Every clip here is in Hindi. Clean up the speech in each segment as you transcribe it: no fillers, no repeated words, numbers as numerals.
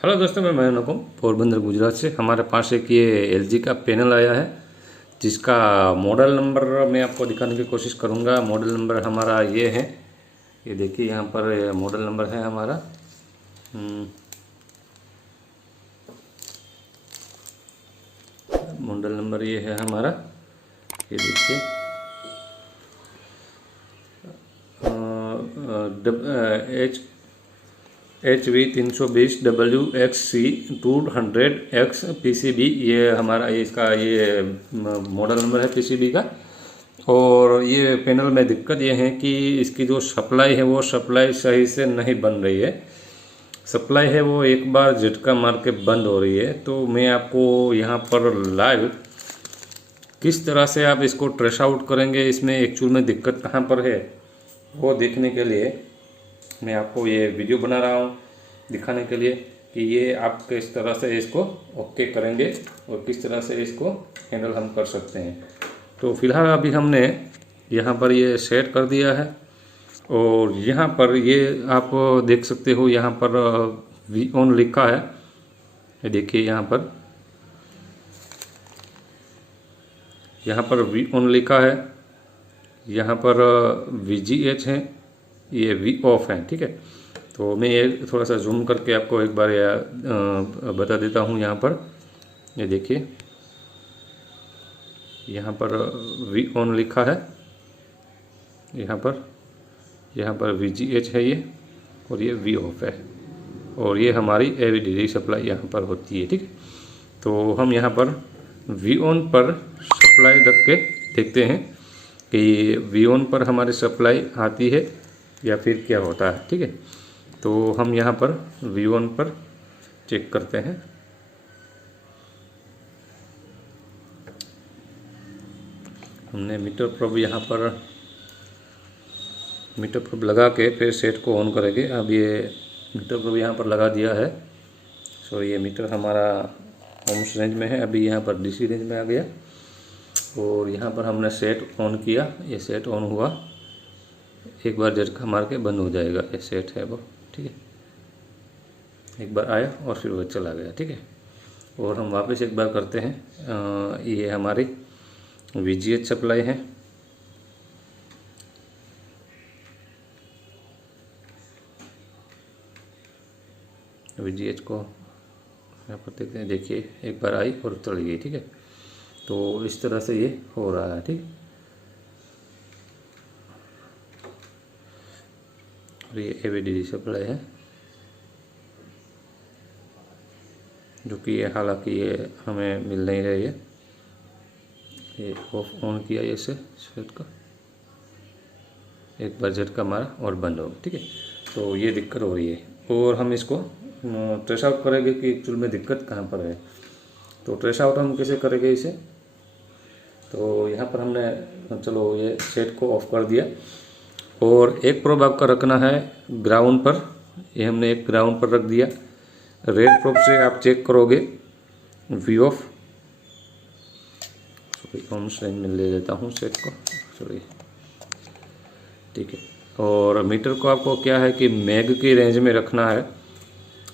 हेलो दोस्तों, मैं अनुपम पोरबंदर गुजरात से। हमारे पास एक ये एलजी का पैनल आया है जिसका मॉडल नंबर मैं आपको दिखाने की कोशिश करूंगा। मॉडल नंबर हमारा ये है, ये देखिए यहाँ पर मॉडल नंबर है हमारा। मॉडल नंबर ये है हमारा, ये देखिए HV320WXC200X PCB, ये हमारा इसका ये मॉडल नंबर है PCB का। और ये पैनल में दिक्कत ये है कि इसकी जो सप्लाई है वो सप्लाई सही से नहीं बन रही है। सप्लाई है वो एक बार झटका मार के बंद हो रही है। तो मैं आपको यहाँ पर लाइव किस तरह से आप इसको ट्रेस आउट करेंगे, इसमें एक्चुअल में दिक्कत कहाँ पर है वो देखने के लिए मैं आपको ये वीडियो बना रहा हूँ, दिखाने के लिए कि ये आप किस तरह से इसको ओके करेंगे और किस तरह से इसको हैंडल हम कर सकते हैं। तो फिलहाल अभी हमने यहाँ पर ये सेट कर दिया है और यहाँ पर ये आप देख सकते हो, यहाँ पर वी ऑन लिखा है। ये देखिए यहाँ पर वी ऑन लिखा है, यहाँ पर VGH है, ये वी ऑफ है। ठीक है, तो मैं ये थोड़ा सा जूम करके आपको एक बार बता देता हूँ। यहाँ पर ये देखिए, यहाँ पर वी ऑन लिखा है, यहाँ पर VGH है ये, और ये वी ऑफ है, और ये हमारी AVDD सप्लाई यहाँ पर होती है। ठीक है, तो हम यहाँ पर वी ऑन पर सप्लाई रख के देखते हैं कि वी ऑन पर हमारी सप्लाई आती है या फिर क्या होता है। ठीक है, तो हम यहाँ पर वी ऑन पर चेक करते हैं। हमने मीटर प्रोब यहाँ पर मीटर प्रोब लगा के फिर सेट को ऑन करेंगे। अब ये मीटर प्रोब यहाँ पर लगा दिया है। सो ये मीटर हमारा ओम्स रेंज में है, अभी यहाँ पर DC रेंज में आ गया। और यहाँ पर हमने सेट ऑन किया, ये सेट ऑन हुआ, एक बार झटका मार के बंद हो जाएगा। ये सेट है वो, ठीक है, एक बार आया और फिर वो चला गया। ठीक है, और हम वापस एक बार करते हैं। ये हमारी VGH सप्लाई है, VGH को यहाँ पर देखते हैं। देखिए एक बार आई और चली गई। ठीक है, तो इस तरह से ये हो रहा है। ठीक, और ये AVDD सप्लाई है जो कि ये हालांकि ये हमें मिल नहीं रही है। ये ऑफ ऑन किया ये से सेट का, एक बार झटका मारा और बंद हो गया। ठीक है, तो ये दिक्कत हो रही है और हम इसको ट्रेस आउट करेंगे कि एक्चुअल में दिक्कत कहाँ पर है। तो ट्रेस आउट हम कैसे करेंगे इसे, तो यहाँ पर हमने चलो ये सेट को ऑफ कर दिया और एक प्रोब आपका रखना है ग्राउंड पर। ये हमने एक ग्राउंड पर रख दिया। रेड प्रोब से आप चेक करोगे वी ऑफ। ओम्स रेंज में ले लेता हूँ सेट को, सॉरी, ठीक है। और मीटर को आपको क्या है कि मैग की रेंज में रखना है।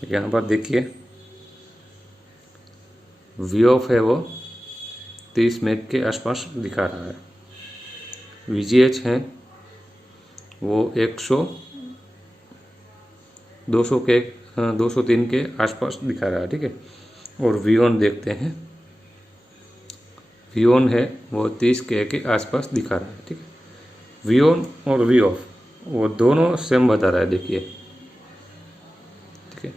यहाँ पर देखिए वी ऑफ है वो 30 मैग के आसपास दिखा रहा है। VGH है वो 203 के आसपास दिखा रहा है। ठीक है, और वी ऑन देखते हैं, वी ऑन है वो 30 के आसपास दिखा रहा है। ठीक है, वी ऑन और वी ऑफ वो दोनों सेम बता रहा है। देखिए, ठीक है,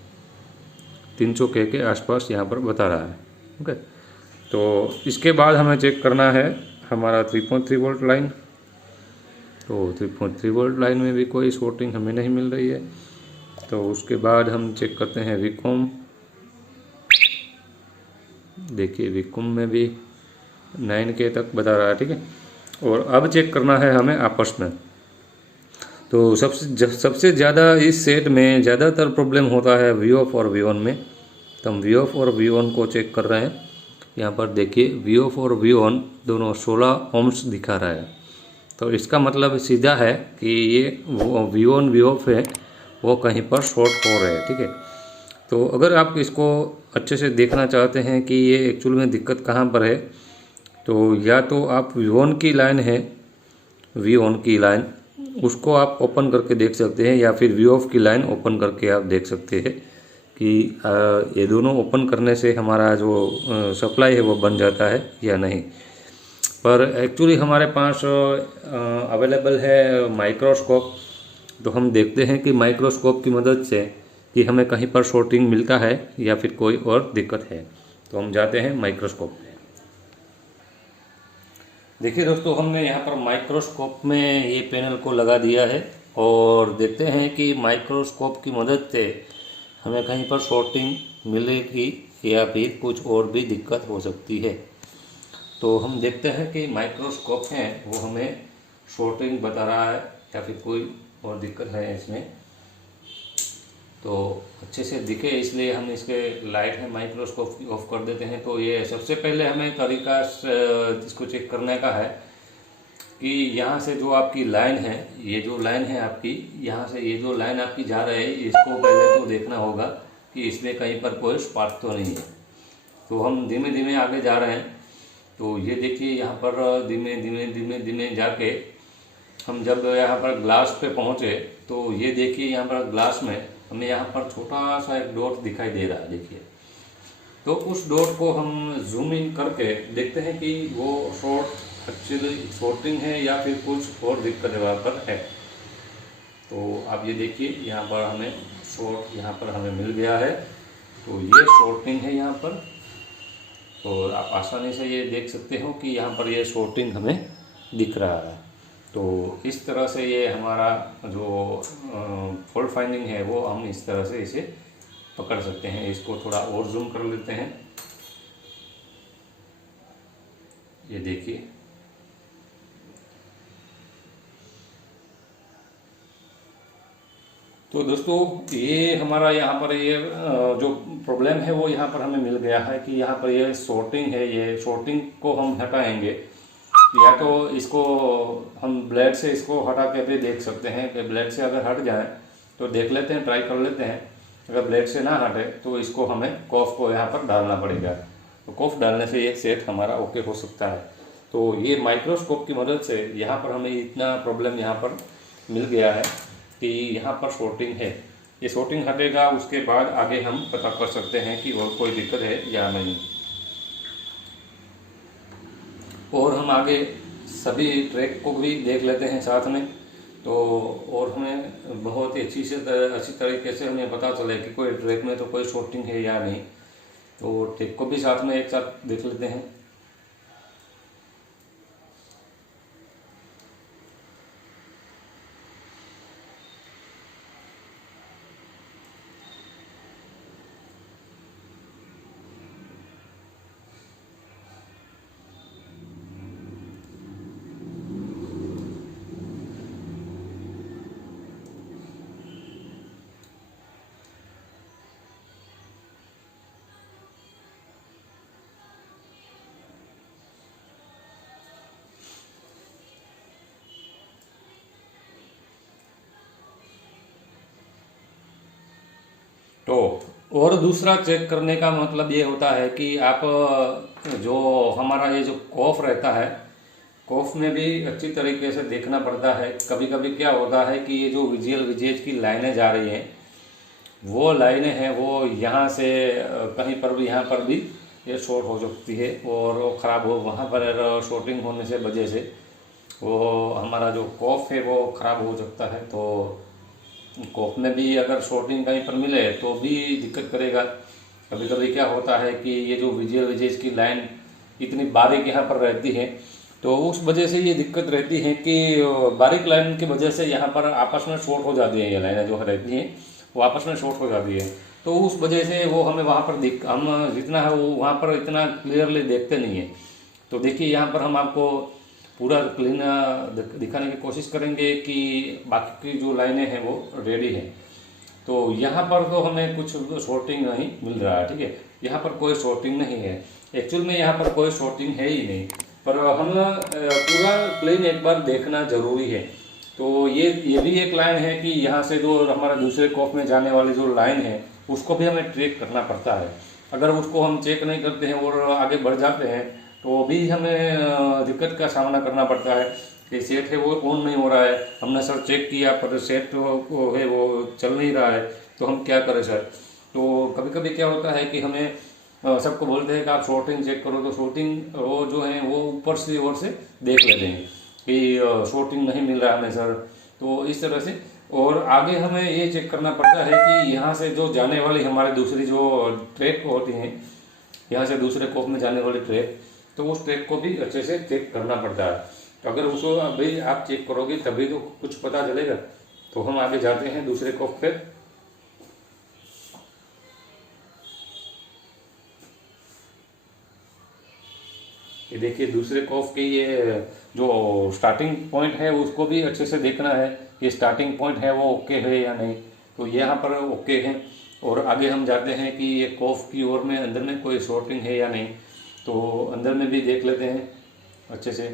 300 के आसपास यहाँ पर बता रहा है। ओके, तो इसके बाद हमें चेक करना है हमारा 3.3 वोल्ट लाइन। तो 3.3 वोल्ट लाइन में भी कोई शॉर्टिंग हमें नहीं मिल रही है। तो उसके बाद हम चेक करते हैं विकोम। देखिए विकोम में भी 9K तक बता रहा है। ठीक है, और अब चेक करना है हमें आपस में। तो सबसे ज़्यादा इस सेट में ज़्यादातर प्रॉब्लम होता है वी ऑफ और वी ऑन में। तो हम वी ऑफ और वी ऑन को चेक कर रहे हैं। यहाँ पर देखिए वी ऑफ और वी ऑन दोनों 16 ओम्स दिखा रहा है। तो इसका मतलब सीधा है कि ये वो वी ऑन वी ऑफ है वो कहीं पर शॉर्ट हो रहे हैं। ठीक है, तो अगर आप इसको अच्छे से देखना चाहते हैं कि ये एक्चुअल में दिक्कत कहाँ पर है, तो या तो आप वी1 की लाइन है, वी1 की लाइन उसको आप ओपन करके देख सकते हैं, या फिर वी ऑफ की लाइन ओपन करके आप देख सकते हैं कि ये दोनों ओपन करने से हमारा जो सप्लाई है वो बन जाता है या नहीं। पर एक्चुअली हमारे पास अवेलेबल है माइक्रोस्कोप, तो हम देखते हैं कि माइक्रोस्कोप की मदद से कि हमें कहीं पर शॉर्टिंग मिलता है या फिर कोई और दिक्कत है। तो हम जाते हैं माइक्रोस्कोप में। देखिए दोस्तों, हमने यहाँ पर माइक्रोस्कोप में ये पैनल को लगा दिया है और देखते हैं कि माइक्रोस्कोप की मदद से हमें कहीं पर शॉर्टिंग मिलेगी या फिर कुछ और भी दिक्कत हो सकती है। तो हम देखते हैं कि माइक्रोस्कोप है वो हमें शॉर्टिंग बता रहा है या फिर कोई और दिक्कत है इसमें। तो अच्छे से दिखे इसलिए हम इसके लाइट है माइक्रोस्कोप की ऑफ कर देते हैं। तो ये सबसे पहले हमें तरीका इसको चेक करने का है कि यहाँ से जो आपकी लाइन है, ये जो लाइन है आपकी, यहाँ से ये जो लाइन आपकी जा रही है, इसको पहले तो देखना होगा कि इसमें कहीं पर कोई स्पार्क तो नहीं है। तो हम धीमे धीमे आगे जा रहे हैं। तो ये देखिए यहाँ पर धीमे धीमे धीमे धीमे जाके हम जब यहाँ पर ग्लास पे पहुँचे तो ये देखिए यहाँ पर ग्लास में हमें यहाँ पर छोटा सा एक डॉट दिखाई दे रहा है, देखिए। तो उस डॉट को हम जूम इन करके देखते हैं कि वो एक्चुअली शॉर्टिंग है या फिर कुछ और दिक्कत वहाँ पर है। तो आप ये देखिए यहाँ पर हमें शॉर्ट यहाँ पर हमें मिल गया है। तो ये शॉर्टिंग है यहाँ पर, तो आप आसानी से ये देख सकते हो कि यहाँ पर ये शॉर्टिंग हमें दिख रहा है। तो इस तरह से ये हमारा जो फॉल्ट फाइंडिंग है वो हम इस तरह से इसे पकड़ सकते हैं। इसको थोड़ा और जूम कर लेते हैं, ये देखिए। तो दोस्तों, ये हमारा यहाँ पर ये जो प्रॉब्लम है वो यहाँ पर हमें मिल गया है कि यहाँ पर ये शॉर्टिंग है। ये शॉर्टिंग को हम हटाएंगे, या तो इसको हम ब्लेड से इसको हटा के भी देख सकते हैं कि ब्लेड से अगर हट जाए तो देख लेते हैं, ट्राई कर लेते हैं। अगर ब्लेड से ना हटे तो इसको हमें कॉफ को यहाँ पर डालना पड़ेगा। तो कॉफ डालने से ये सेट हमारा ओके हो सकता है। तो ये माइक्रोस्कोप की मदद से यहाँ पर हमें इतना प्रॉब्लम यहाँ पर मिल गया है कि यहाँ पर शॉर्टिंग है। ये शॉर्टिंग हटेगा उसके बाद आगे हम पता कर सकते हैं कि और कोई दिक्कत है या नहीं। और हम आगे सभी ट्रैक को भी देख लेते हैं साथ में। तो और हमें बहुत ही अच्छी तरीके से हमें पता चले कि कोई ट्रैक में तो कोई शॉर्टिंग है या नहीं। तो ट्रैक को भी साथ में एक साथ देख लेते हैं। तो और दूसरा चेक करने का मतलब ये होता है कि आप जो हमारा ये जो कॉफ रहता है, कॉफ में भी अच्छी तरीके से देखना पड़ता है। कभी कभी क्या होता है कि ये जो विजेज की लाइनें जा रही हैं, वो लाइनें हैं वो यहाँ से कहीं पर भी यहाँ पर भी ये शॉर्ट हो सकती है और वो ख़राब हो, वहाँ पर शॉर्टिंग होने से वजह से वो हमारा जो कॉफ है वो ख़राब हो सकता है। तो कॉफ में भी अगर शॉर्टिंग कहीं पर मिले तो भी दिक्कत करेगा। कभी कभी क्या होता है कि ये जो विजेज की लाइन इतनी बारीक यहाँ पर रहती है, तो उस वजह से ये दिक्कत रहती है कि बारीक लाइन की वजह से यहाँ पर आपस में शॉर्ट हो जाती है। ये लाइनें जो रहती हैं वो आपस में शॉर्ट हो जाती है। तो उस वजह से वो हमें वहाँ पर हम जितना है वो वहाँ पर इतना क्लियरली देखते नहीं है। तो देखिए यहाँ पर हम आपको पूरा क्लीन दिखाने की कोशिश करेंगे कि बाकी की जो लाइनें हैं वो रेडी हैं। तो यहाँ पर तो हमें कुछ शॉर्टिंग नहीं मिल रहा है, ठीक है। यहाँ पर कोई शॉर्टिंग नहीं है, एक्चुअल में यहाँ पर कोई शॉर्टिंग है ही नहीं। पर हम पूरा क्लीन एक बार देखना जरूरी है। तो ये भी एक लाइन है कि यहाँ से जो हमारा दूसरे कॉफ में जाने वाली जो लाइन है उसको भी हमें ट्रैक करना पड़ता है। अगर उसको हम चेक नहीं करते हैं और आगे बढ़ जाते हैं तो भी हमें दिक्कत का सामना करना पड़ता है कि सेट है वो ऑन नहीं हो रहा है, हमने सर चेक किया पर सेट वो है वो चल नहीं रहा है, तो हम क्या करें सर। तो कभी कभी क्या होता है कि हमें सबको बोलते हैं कि आप शॉर्टिंग चेक करो, तो शॉर्टिंग वो जो है वो ऊपर से ओर से देख लेते हैं कि शॉर्टिंग नहीं मिल रहा है हमें सर, तो इस तरह से। और आगे हमें ये चेक करना पड़ता है कि यहाँ से जो जाने वाली हमारी दूसरी जो ट्रैक होती हैं, यहाँ से दूसरे कोप में जाने वाली ट्रैक, तो उस ट्रैक को भी अच्छे से चेक करना पड़ता है। तो अगर उसको भाई आप चेक करोगे तभी तो कुछ पता चलेगा। तो हम आगे जाते हैं दूसरे कोप पे। ये देखिए दूसरे कॉफ के ये जो स्टार्टिंग पॉइंट है उसको भी अच्छे से देखना है, ये स्टार्टिंग पॉइंट है वो ओके है या नहीं, तो यहाँ पर ओके है। और आगे हम जाते हैं कि ये कॉफ की ओर में अंदर में कोई शॉर्टिंग है या नहीं, तो अंदर में भी देख लेते हैं अच्छे से।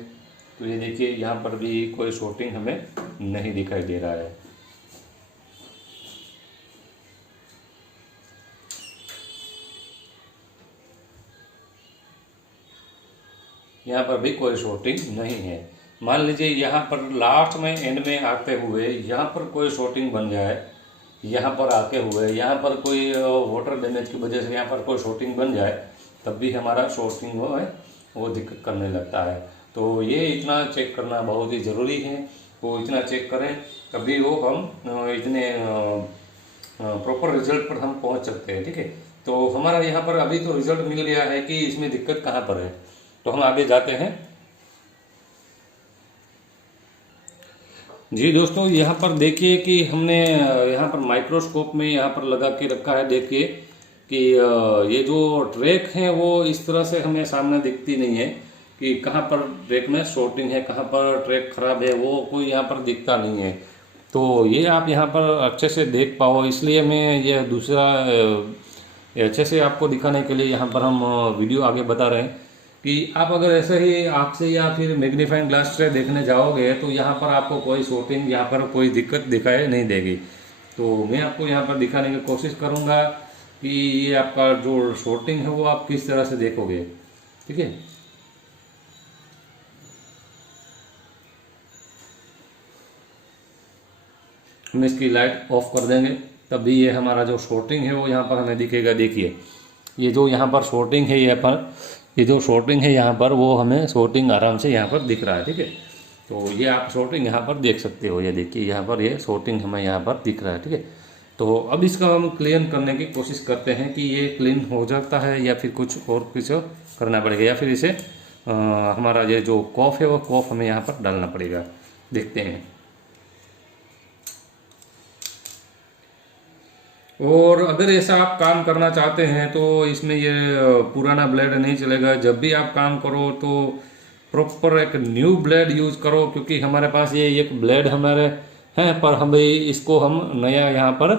तो ये देखिए यहाँ पर भी कोई शॉर्टिंग हमें नहीं दिखाई दे रहा है। यहाँ पर भी कोई शॉर्टिंग नहीं है। मान लीजिए यहाँ पर लास्ट में एंड में आते हुए यहाँ पर कोई शॉर्टिंग बन जाए, यहाँ पर आके हुए यहाँ पर कोई वाटर डैमेज की वजह से यहाँ पर कोई शॉर्टिंग बन जाए, तब भी हमारा शॉर्टिंग वो है वो दिक्कत करने लगता है। तो ये इतना चेक करना बहुत ही ज़रूरी है, वो इतना चेक करें तभी वो हम इतने प्रॉपर रिजल्ट पर हम पहुंच सकते हैं। ठीक है, तो हमारा यहाँ पर अभी तो रिजल्ट मिल गया है कि इसमें दिक्कत कहाँ पर है, तो हम आगे जाते हैं। जी दोस्तों, यहाँ पर देखिए कि हमने यहाँ पर माइक्रोस्कोप में यहाँ पर लगा के रखा है। देखिए कि ये जो ट्रैक है वो इस तरह से हमें सामने दिखती नहीं है कि कहाँ पर ट्रैक में शॉर्टिंग है, कहाँ पर ट्रैक खराब है, वो कोई यहाँ पर दिखता नहीं है। तो ये आप यहाँ पर अच्छे से देख पाओ, इसलिए मैं ये दूसरा ये अच्छे से आपको दिखाने के लिए यहाँ पर हम वीडियो आगे बता रहे हैं कि आप अगर ऐसे ही आँख से या फिर मैग्नीफाइंग ग्लास से देखने जाओगे तो यहाँ पर आपको कोई शॉर्टिंग, यहाँ पर कोई दिक्कत दिखाई नहीं देगी। तो मैं आपको यहाँ पर दिखाने की कोशिश करूँगा कि ये आपका जो शॉर्टिंग है वो आप किस तरह से देखोगे। ठीक है, हम इसकी लाइट ऑफ कर देंगे तभी ये हमारा जो शॉर्टिंग है वो यहाँ पर हमें दिखेगा। देखिए ये जो यहाँ पर शॉर्टिंग है, यहाँ पर ये जो शॉर्टिंग है यहाँ पर वो हमें शॉर्टिंग आराम से यहाँ पर दिख रहा है। ठीक है, तो ये आप शॉर्टिंग यहाँ पर देख सकते हो, ये देखिए यहाँ पर ये शॉर्टिंग हमें यहाँ पर दिख रहा है। ठीक है, तो अब इसका हम क्लीन करने की कोशिश करते हैं कि ये क्लीन हो जाता है या फिर कुछ करना पड़ेगा, या फिर इसे हमारा ये जो कॉफ है वो कॉफ हमें यहाँ पर डालना पड़ेगा। देखते हैं। और अगर ऐसा आप काम करना चाहते हैं तो इसमें ये पुराना ब्लेड नहीं चलेगा। जब भी आप काम करो तो प्रॉपर एक न्यू ब्लेड यूज करो, क्योंकि हमारे पास ये एक ब्लेड हमारे हैं पर हम इसको हम नया यहाँ पर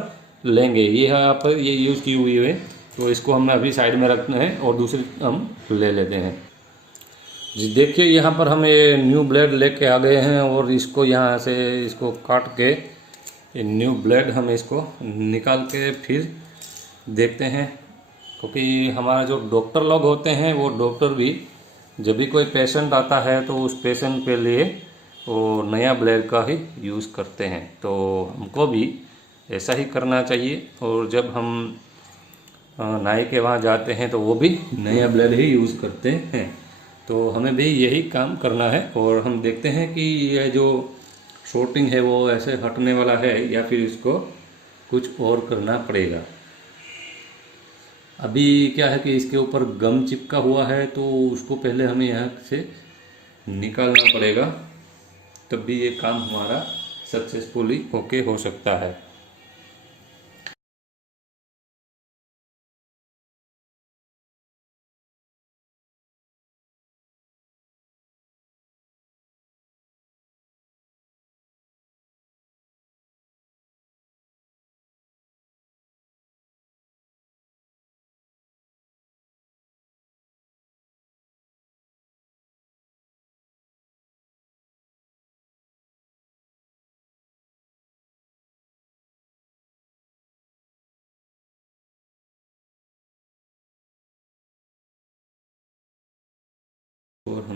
लेंगे। ये यहाँ पर ये यूज़ की हुई है, तो इसको हम अभी साइड में रखते हैं और दूसरी हम ले लेते हैं। जी देखिए यहाँ पर हम ये न्यू ब्लेड लेके आ गए हैं और इसको यहाँ से इसको काट के ये न्यू ब्लेड हम इसको निकाल के फिर देखते हैं। क्योंकि हमारा जो डॉक्टर लोग होते हैं वो डॉक्टर भी जब भी कोई पेशेंट आता है तो उस पेशेंट के लिए वो नया ब्लेड का ही यूज़ करते हैं, तो हमको भी ऐसा ही करना चाहिए। और जब हम नाई के वहाँ जाते हैं तो वो भी नया ब्लेड ही यूज़ करते हैं, तो हमें भी यही काम करना है। और हम देखते हैं कि यह जो शॉर्टिंग है वो ऐसे हटने वाला है या फिर इसको कुछ और करना पड़ेगा। अभी क्या है कि इसके ऊपर गम चिपका हुआ है तो उसको पहले हमें यहाँ से निकालना पड़ेगा, तब भी ये काम हमारा सक्सेसफुली ओके हो सकता है।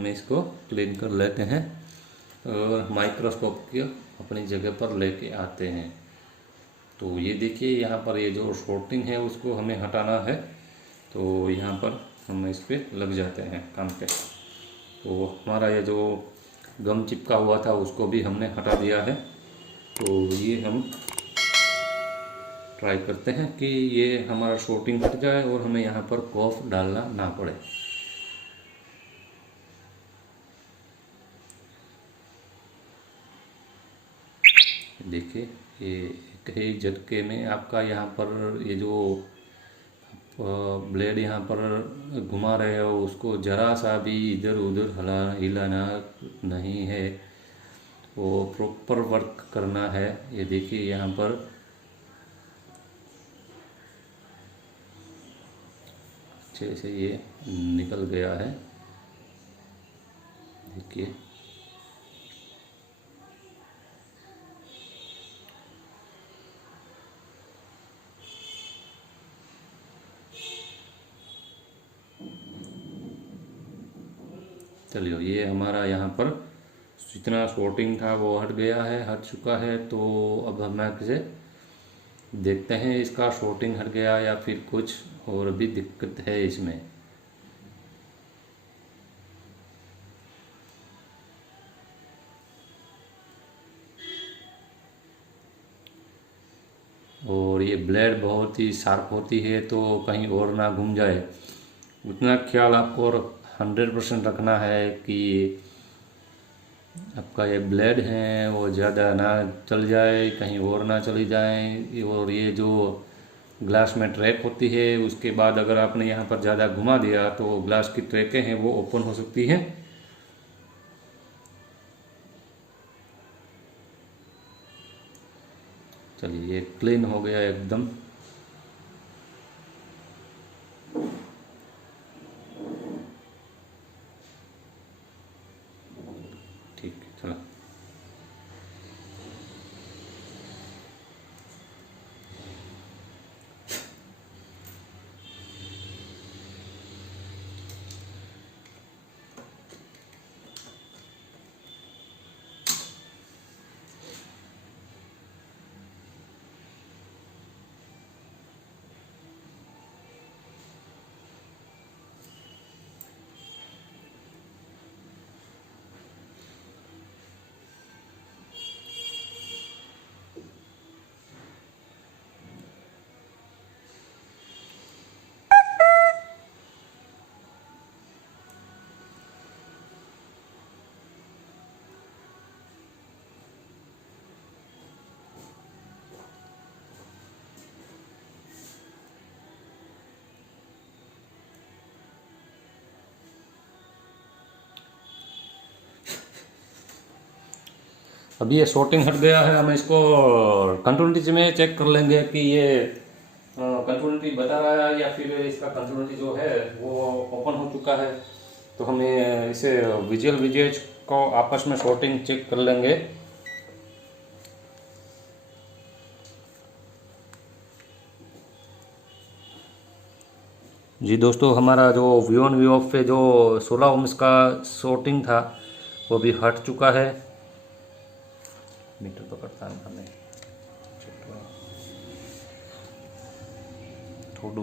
हमें इसको क्लीन कर लेते हैं और माइक्रोस्कोप की अपनी जगह पर लेके आते हैं। तो ये देखिए यहाँ पर ये जो शॉर्टिंग है उसको हमें हटाना है, तो यहाँ पर हम इस पर लग जाते हैं काम पे। तो हमारा ये जो गम चिपका हुआ था उसको भी हमने हटा दिया है। तो ये हम ट्राई करते हैं कि ये हमारा शॉर्टिंग हट जाए और हमें यहाँ पर कॉफ डालना ना पड़े। देखिए ये एक ही झटके में आपका यहाँ पर ये जो ब्लेड यहाँ पर घुमा रहे हो उसको ज़रा सा भी इधर उधर हिलाना नहीं है, वो प्रॉपर वर्क करना है। ये देखिए यहाँ पर अच्छे से ये निकल गया है। देखिए चलिए ये हमारा यहाँ पर जितना शॉर्टिंग था वो हट गया है, हट चुका है। तो अब हम इसे देखते हैं इसका शॉर्टिंग हट गया या फिर कुछ और भी दिक्कत है इसमें। और ये ब्लेड बहुत ही शार्प होती है तो कहीं और ना घूम जाए, उतना ख्याल आपको 100% रखना है कि आपका ये ब्लेड है वो ज़्यादा ना चल जाए, कहीं और ना चली जाए। और ये जो ग्लास में ट्रैक होती है उसके बाद अगर आपने यहाँ पर ज़्यादा घुमा दिया तो ग्लास की ट्रैकें हैं वो ओपन हो सकती हैं। चलिए ये क्लीन हो गया एकदम। ठीक है चलो। अभी ये शॉर्टिंग हट गया है, हम इसको कंटिन्यूटी में चेक कर लेंगे कि ये कंटिन्यूटी बता रहा है या फिर इसका कंटिन्यूटी जो है वो ओपन हो चुका है। तो हमें इसे विजुअल विजेज को आपस में शॉर्टिंग चेक कर लेंगे। जी दोस्तों, हमारा जो V1 V-off पे जो 16 ओम्स का शॉर्टिंग था वो भी हट चुका है। मीटर पकड़ता है हमें थोड़ा।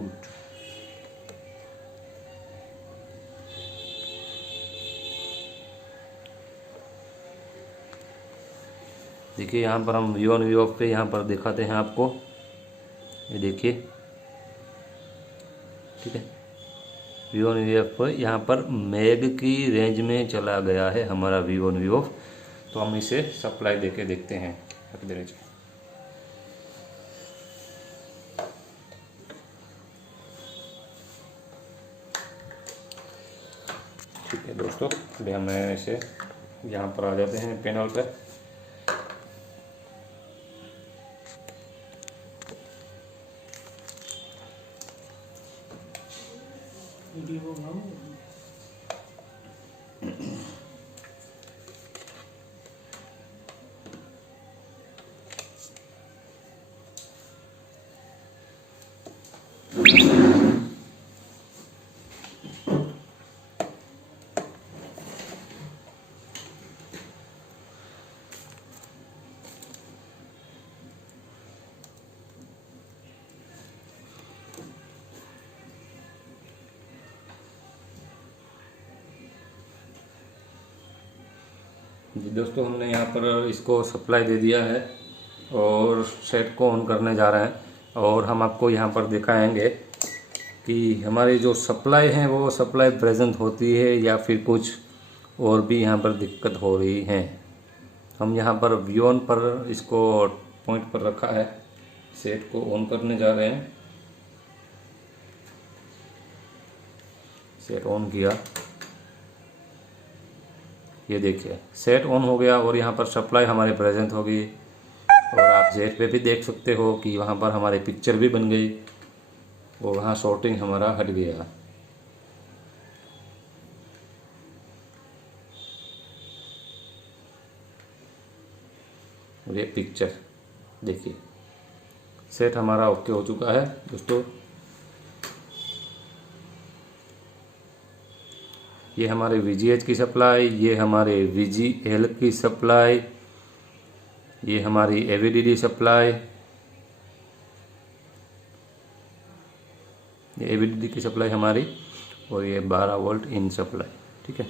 देखिए यहाँ पर हम V1 V-off पे यहाँ पर दिखाते हैं आपको, ये देखिए ठीक है। V1 V-off यहाँ पर मैग की रेंज में चला गया है हमारा V1 V-off। तो हम इसे सप्लाई देके देखते हैं। ठीक है दोस्तों, अभी हम इसे यहाँ पर आ जाते हैं पैनल पर। जी दोस्तों, हमने यहाँ पर इसको सप्लाई दे दिया है और सेट को ऑन करने जा रहे हैं और हम आपको यहाँ पर दिखाएंगे कि हमारी जो सप्लाई है वो सप्लाई प्रेजेंट होती है या फिर कुछ और भी यहाँ पर दिक्कत हो रही है। हम यहाँ पर V1 पर इसको पॉइंट पर रखा है, सेट को ऑन करने जा रहे हैं। सेट ऑन किया, ये देखिए सेट ऑन हो गया और यहाँ पर सप्लाई हमारे प्रेजेंट होगी और आप जेट पे भी देख सकते हो कि वहाँ पर हमारी पिक्चर भी बन गई और वहाँ शॉर्टिंग हमारा हट गया। और ये पिक्चर देखिए, सेट हमारा ओके हो चुका है दोस्तों। ये हमारे VGH की सप्लाई, ये हमारे VGL की सप्लाई, ये हमारी AVDD सप्लाई, ये AVDD की सप्लाई हमारी, और ये 12 वोल्ट इन सप्लाई। ठीक है,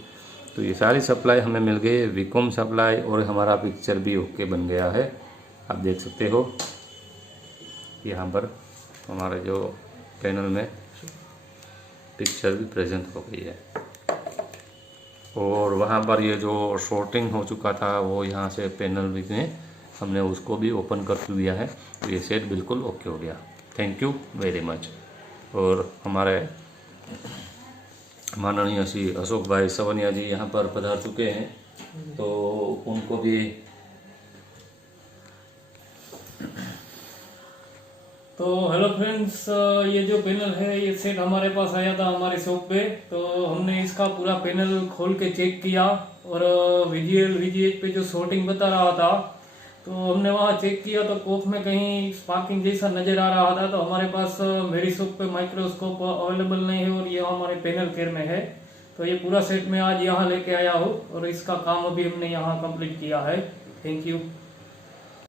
तो ये सारी सप्लाई हमें मिल गई है, विकॉम सप्लाई, और हमारा पिक्चर भी ओके बन गया है। आप देख सकते हो यहाँ पर हमारे जो पैनल में पिक्चर भी प्रेजेंट हो गई है और वहाँ पर ये जो शॉर्टिंग हो चुका था वो यहाँ से पैनल में हमने उसको भी ओपन कर दिया है। तो ये सेट बिल्कुल ओके हो गया। Thank you very much. और हमारे माननीय श्री अशोक भाई सवनिया जी यहाँ पर पधार चुके हैं, तो उनको भी तो हेलो फ्रेंड्स, ये जो पैनल है ये सेट हमारे पास आया था हमारे शॉप पे। तो हमने इसका पूरा पैनल खोल के चेक किया और VGH पे जो शॉर्टिंग बता रहा था तो हमने वहाँ चेक किया तो कोप में कहीं स्पार्किंग जैसा नज़र आ रहा था। तो हमारे पास मेरी शॉप पे माइक्रोस्कोप अवेलेबल नहीं है और ये हमारे पैनल केयर में है। तो ये पूरा सेट मैं आज यहाँ लेके आया हूँ और इसका काम अभी हमने यहाँ कंप्लीट किया है। Thank you.